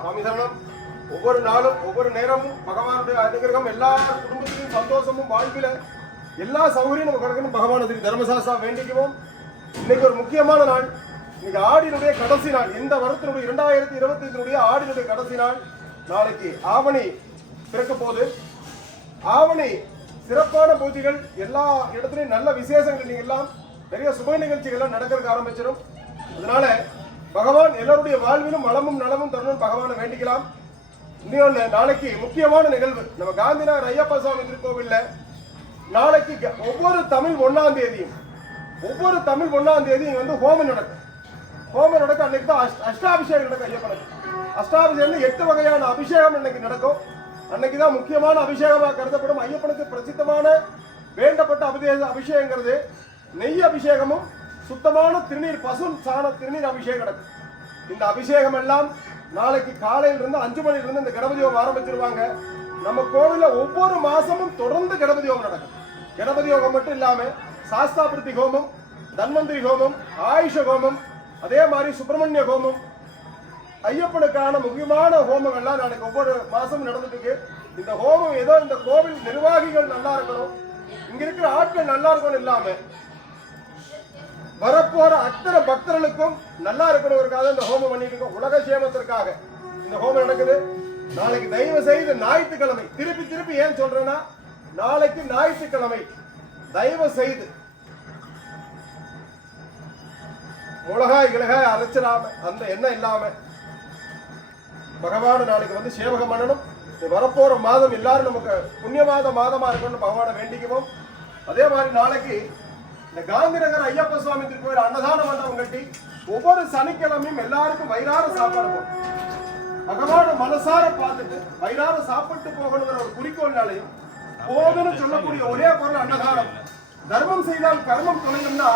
சுவாமி சரணம் ஒவ்வொரு நாளும் ஒவ்வொரு நேரமும் பகவானுடைய அனுகிரகம் எல்லா குடும்பத்திலையும் சந்தோஷமும் வாழ்க்கையில எல்லா சௌகரியம் நம்ம பகவான் பகவானுக்கு தர்மசாஸ்தா வேண்டிக்குவோம். இன்னைக்கு ஒரு முக்கியமான நாள். இன்னைக்கு ஆடினுடைய கடைசி நாள். இந்த வருடத்தினுடைய இரண்டாயிரத்தி இருபத்தி ஐந்தினுடைய ஆடினுடைய கடைசி நாள். நாளைக்கு ஆவணி பிறக்க போது ஆவணி சிறப்பான பூஜைகள் எல்லா இடத்துலையும் நல்ல விசேஷங்கள் நீங்க எல்லாம் நிறைய சுப நிகழ்ச்சிகள்லாம் நடக்கிறதுக்கு ஆரம்பிச்சிடும் அதனால பகவான் எல்லாருடைய வாழ்விலும் வளமும் நலமும் தரணும் பகவானை வேண்டிக்கலாம். இன்னொன்று நாளைக்கு முக்கியமான நிகழ்வு. நம்ம காந்திநகர் ஐயப்பா சுவாமி திருக்கோவில்ல. நாளைக்கு க- ஒவ்வொரு தமிழ் ஒன்னாம் தேதியும் ஒவ்வொரு தமிழ் ஒன்னாம் தேதியும் வந்து ஹோமம் நடக்கும். ஹோமம் நடக்கும் அன்னைக்கு தான் அஷ்டாபிஷேகம் நடக்கும் ஐயப்பனுக்கு. அஷ்டாபிஷேகம் எட்டு வகையான அபிஷேகம் இன்னைக்கு நடக்கும். அன்னைக்கு தான் முக்கியமான அபிஷேகமாக கருதப்படும் ஐயப்பனுக்கு பிரசித்தமான வேண்டப்பட்ட அபிதேச அபிஷேகங்கிறது. நெய் அபிஷேகமும் சுத்தமான திருநீர் பசு சாண திருநீர் அபிஷேகம் நடக்கும். இந்த அபிஷேகம் எல்லாம் நாளைக்கு காலையில இருந்து அஞ்சு மணில இருந்து இந்த கணபதி யோகம் ஆரம்பிச்சிருவாங்க. நம்ம கோவிலில் ஒவ்வொரு மாசமும் தொடர்ந்து கணபதி யோகம் நடக்கும். கணபதி யோகம் மட்டும் இல்லாம சாஸ்தாபிருத்தி ஹோமம் தன்வந்திரி ஹோமம் ஆயுஷ ஹோமம் அதே மாதிரி சுப்பிரமணிய ஹோமம் ஐயப்பனுக்கான முக்கியமான ஹோமங்கள்லாம் நாளைக்கு ஒவ்வொரு மாசமும் நடந்துட்டு இருக்கு இந்த ஹோமம் ஏதோ இந்த கோவில் நிர்வாகிகள் நல்லா இருக்கணும். இங்க இருக்கிற ஆட்கள் நல்லா இருக்கணும் இல்லாம வரப்போற அத்தனை பக்தர்களுக்கும் நல்லா இருக்கணுங்கிறதுக்காக இந்த ஹோமம் பண்ணிட்டு இருக்கோம். உலக சேமத்திற்காக. இந்த ஹோமம் நடக்குது. நாளைக்கு தயவு செய்து ஞாயிற்றுக்கிழமை திருப்பி திருப்பி ஏன் சொல்றேன்னா நாளைக்கு ஞாயிற்றுக்கிழமை. தயவு செய்து. மிளகாய் கிழகாய் அரைச்சிடாம அந்த எண்ணம் இல்லாம பகவான நாளைக்கு வந்து சேவகம் பண்ணணும். வரப்போற மாதம் எல்லாரும் நமக்கு புண்ணியமாத மாதமா இருக்கணும்னு பகவானை வேண்டிக்குவோம். அதே மாதிரி நாளைக்கு இந்த காந்திநகர் ஐயப்ப சுவாமி திருக்கோயில் அன்னதான மண்டபம் கட்டி ஒவ்வொரு சனிக்கிழமையும் எல்லாருக்கும் வயிறார சாப்பாடு போடும். பகவான மனசார பார்த்துட்டு வயிறார சாப்பிட்டு போகணுங்கிற ஒரு குறிக்கோள்னாலையும் போதுன்னு சொல்லக்கூடிய ஒரே பொருள் அன்னதானம். தர்மம் செய்தால் கர்மம் துணையும்னா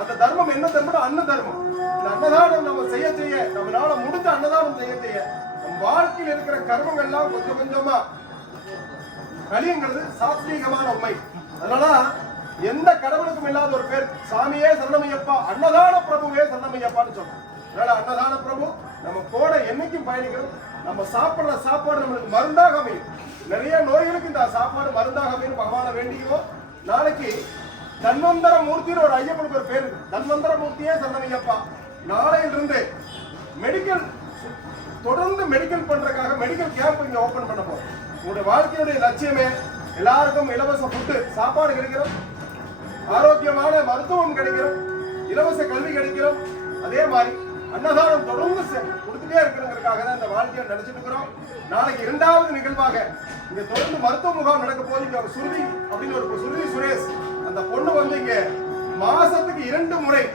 அந்த தர்மம் என்ன தர்மம் அன்ன தர்மம். இந்த அன்னதானம் நம்ம செய்ய செய்ய நம்மளால முடிஞ்ச அன்னதானம் செய்ய செய்ய நம் வாழ்க்கையில் இருக்கிற கர்மங்கள்லாம் கொஞ்சம் கொஞ்சமா கலிங்கிறது சாத்வீகமான உண்மை. அதனால எந்த கடவுளுக்கும் இல்லாத ஒரு பேர் சாமியே சரணமையப்பா அன்னதான பிரபுவே சரணமையப்பான்னு சொல்றோம் அதனால அன்னதான பிரபு நம்ம கூட என்னைக்கும் பயணிக்கணும் நம்ம சாப்பிடுற சாப்பாடு நம்மளுக்கு மருந்தாக அமையும். நிறைய நோய்களுக்கு இந்த சாப்பாடு மருந்தாக அமையும். பகவான வேண்டிக்குவோம். நாளைக்கு தன்வந்தர மூர்த்தின்னு ஒரு ஐயப்பனுக்கு ஒரு பேர் தன்வந்தர மூர்த்தியே சரணமையப்பா. நாளையிலிருந்து மெடிக்கல் தொடர்ந்து மெடிக்கல் பண்றதுக்காக மெடிக்கல் கேம்ப் இங்க ஓபன் பண்ண போறோம். உங்களுடைய வாழ்க்கையுடைய லட்சியமே எல்லாருக்கும் இலவச ஃபுட்டு சாப்பாடு கிடைக்கிறோம். ஆரோக்கியமான மருத்துவம் கிடைக்கிறோம். இலவச கல்வி கிடைக்கிறோம். அதே மாதிரி அன்னதானம் தொடர்ந்து செ- கொடுத்துட்டே இருக்கணுங்கிறதுக்காக தான் இந்த வாழ்க்கையை நினைச்சிட்டு இருக்கிறோம். நாளைக்கு இரண்டாவது நிகழ்வாக இங்க தொடர்ந்து மருத்துவ முகாம் நடக்க போது இங்க ஒரு சுருதி அப்படின்னு ஒரு சுருதி சுரேஷ் அந்த பொண்ணு வந்து இங்க மாசத்துக்கு இரண்டு முறை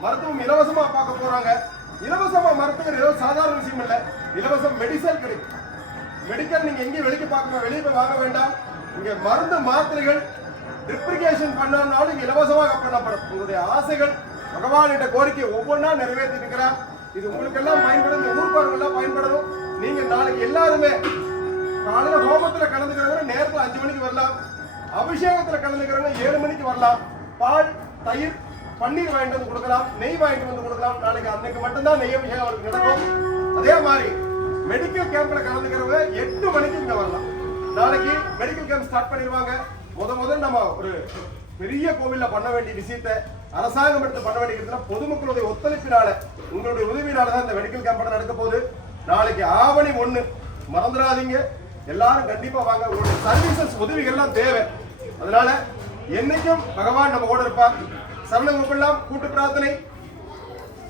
மருத்துவம் இலவசமா பார்க்க போறாங்க. இலவசமா மருத்துவர் ஏதோ சாதாரண விஷயம் இல்ல. இலவசம் மெடிசன் கிடைக்கும். மெடிக்கல் நீங்க எங்கேயும் வெளியே பார்க்க வெளியே போய் வாங்க வேண்டாம். இங்க மருந்து மாத்திரைகள் டிப்ரிகேஷன் பண்ணாலும் இலவசமாக பண்ணப்படும். உங்களுடைய ஆசைகள் பகவானிட்ட கோரிக்கை ஒவ்வொன்றா நிறைவேற்றி இருக்கிறார். இது உங்களுக்கெல்லாம் பயன்படும் இந்த ஊர்ப்பாடுகள் பயன்படணும் நீங்க நாளைக்கு எல்லாருமே காலையில ஹோமத்துல கலந்துக்கிறவங்க நேரத்துல அஞ்சு மணிக்கு வரலாம். அபிஷேகத்துல கலந்துக்கிறவங்க ஏழு மணிக்கு வரலாம். பால் தயிர் பன்னீர் வாங்கிட்டு வந்து கொடுக்கலாம். நெய் வாங்கிட்டு வந்து கொடுக்கலாம். நாளைக்கு அன்னைக்கு மட்டும்தான் நெய் அபிஷேகம் அவருக்கு நடக்கும். அதே மாதிரி மெடிக்கல் கேம்ப்ல கலந்துக்கிறவங்க எட்டு மணிக்கு இங்க வரலாம். நாளைக்கு மெடிக்கல் கேம்ப் ஸ்டார்ட் பண்ணிடுவாங்க. முத முதல் நம்ம ஒரு பெரிய கோவில்ல பண்ண வேண்டிய விஷயத்தை அரசாங்கம் எடுத்து பண்ண வேண்டிய பொதுமக்களுடைய ஒத்துழைப்பினால உங்களுடைய உதவியினால தான் இந்த மெடிக்கல் கேம்ப் நடக்க போகுது. நாளைக்கு ஆவணி ஒண்ணு. மறந்துடாதீங்க. எல்லாரும் கண்டிப்பா வாங்க. உங்களுடைய சர்வீசஸ் உதவிகள்லாம் தேவை. அதனால என்னைக்கும் பகவான் நம்ம கூட இருப்பார். சரணம் கூட்டு பிரார்த்தனை.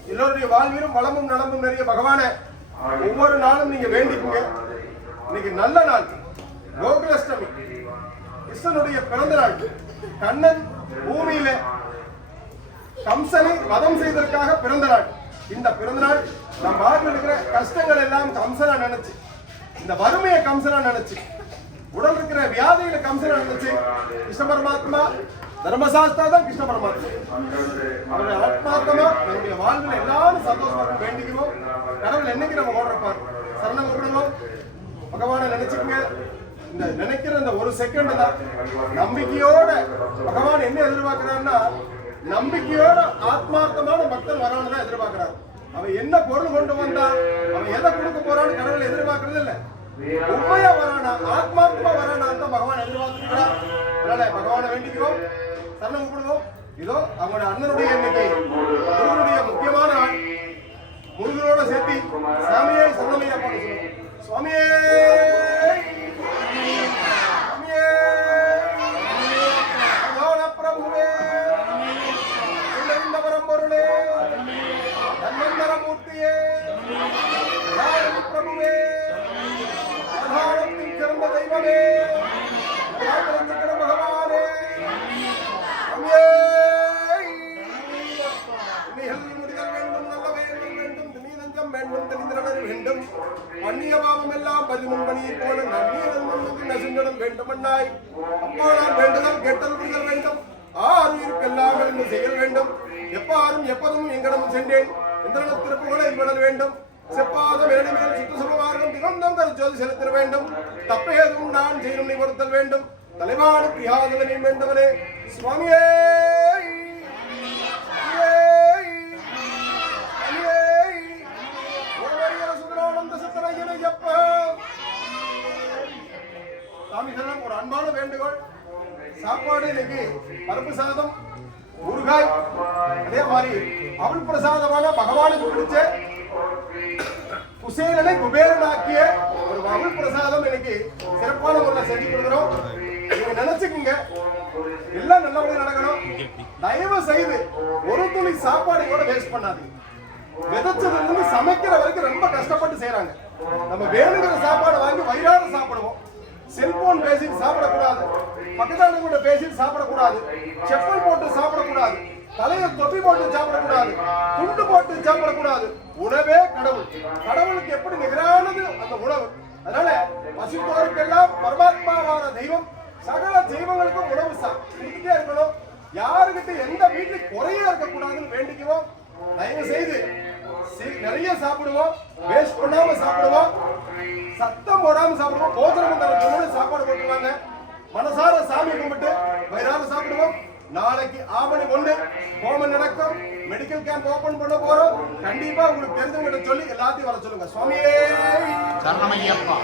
எல்லோருடைய வாழ்விலும் வளமும் நலமும் நிறைய பகவானை ஒவ்வொரு நாளும் நீங்க வேண்டிக்குங்க. இன்னைக்கு நல்ல நாள். கோகுலஷ்டமி. கிருஷ்ணனுடைய பிறந்த நாள். கண்ணன் பூமியில கம்சனை வதம் செய்வதற்காக பிறந்த நாள். இந்த பிறந்த நாள் நம் வாழ்வில் இருக்கிற கஷ்டங்கள் எல்லாம் கம்சனா நினைச்சு இந்த வறுமையை கம்சனா நினைச்சு உடல் இருக்கிற வியாதியில கம்சனா நினைச்சு கிருஷ்ண பரமாத்மா தர்மசாஸ்திரா தான் கிருஷ்ண பரமாத்மா. அவருடைய ஆத்மார்த்தமா நம்முடைய வாழ்வில் எல்லாரும் சந்தோஷமாக வேண்டிக்கிறோம். கடவுள் என்னைக்கு நம்ம ஓடுறப்பார்? சரணம் கூப்பிடுவோம். பகவானை நினைச்சுக்கங்க. இந்த நினைக்கிற அந்த ஒரு செகண்ட் தான். நம்பிக்கையோட பகவான் என்ன எதிர்பார்க்கிறாருன்னா நம்பிக்கையோட ஆத்மார்த்தமான பக்தன் வரவன் தான் எதிர்பார்க்கிறார். அவன் என்ன பொருள் கொண்டு வந்தான் அவன் எதை கொடுக்க போறான்னு கடவுள் எதிர்பார்க்கறது இல்ல. உண்மையா வரானா ஆத்மார்த்தமா வரானா தான் பகவான் எதிர்பார்த்துக்கிறார் அதனால பகவானை வேண்டிக்கிறோம் சரணம் கூப்பிடுவோம் இதோ அவங்களோட அண்ணனுடைய எண்ணிக்கை. குருவனுடைய முக்கியமான ஆள். முருகனோட சேர்த்து சாமியே சரணமையா பாட சொல்லுவோம். சுவாமியே! பதிமுன் நன்னீரன் நசுங்கடம் வேண்டுமன்னாய் அப்பா நான் வேண்டுதல் கேட்டல் புரிதல் வேண்டும். ஆறு இருக்கெல்லாம் இருந்து செயல் வேண்டும். எப்பாரும் எப்பதும் எங்கடமும் சென்றேன். இந்திரன திருப்புகளை விடல் வேண்டும். செப்பாத திகழ்ந்தம் செலுத்திட வேண்டும். தப்பேதும் நான் செய்யும் வேண்டும். தலைவாடு பிரியாதலனை வேண்டவனே. சுவாமியே சாமிகளும் ஒரு அன்பான வேண்டுகோள். சாப்பாடு இன்னைக்கு பருப்பு சாதம் ஊறுகாய் அதே மாதிரி அவள் பிரசாதமான பகவானுக்கு பிடிச்ச குசேலனை குபேரனாக்கிய ஒரு அவள் பிரசாதம் இன்னைக்கு சிறப்பான முறையில் செஞ்சு கொடுக்குறோம். நீங்க நினைச்சுக்குங்க. எல்லாம் நல்லபடியாக நடக்கணும். தயவு செய்து ஒரு துளி சாப்பாடு கூட வேஸ்ட் பண்ணாதீங்க. விதைச்சதுல இருந்து சமைக்கிற வரைக்கும் ரொம்ப கஷ்டப்பட்டு செய்யறாங்க நம்ம வேணுங்கிற சாப்பாடு வாங்கி வயிறார சாப்பிடுவோம். செல்போன் பேசிட்டு சாப்பிடக்கூடாது. பக்கத்தாண்டு கூட பேசிட்டு சாப்பிடக்கூடாது. செப்பல் போட்டு சாப்பிடக்கூடாது. தலையை தொப்பி போட்டு சாப்பிடக்கூடாது. துண்டு போட்டு சாப்பிடக்கூடாது. உணவே கடவுள். கடவுளுக்கு எப்படி நிகரானது அந்த உணவு? அதனால பசித்தோருக்கெல்லாம் பரமாத்மாவான தெய்வம். சகல தெய்வங்களுக்கும் உணவு கொடுத்துட்டே இருக்கணும். யாருக்கிட்ட எந்த வீட்டுல குறையா இருக்கக்கூடாதுன்னு வேண்டிக்குவோம்? தயவு செய்து நிறைய சாப்பிடுவோம். வேஸ்ட் பண்ணாம சாப்பிடுவோம். சத்தம் போடாம சாப்பிடுவோம். போஜனம் பண்ற சாப்பாடு போட்டுருவாங்க. மனசார சாமி கும்பிட்டு வயிறார சாப்பிடுவோம். நாளைக்கு ஆவணி ஒண்ணு. ஹோமம் நடக்கும். மெடிக்கல் கேம்ப் ஓபன் பண்ண போறோம். கண்டிப்பா உங்களுக்கு தெரிஞ்சவங்க சொல்லி எல்லாத்தையும் வர சொல்லுங்க. சுவாமியே. சரணமையப்பா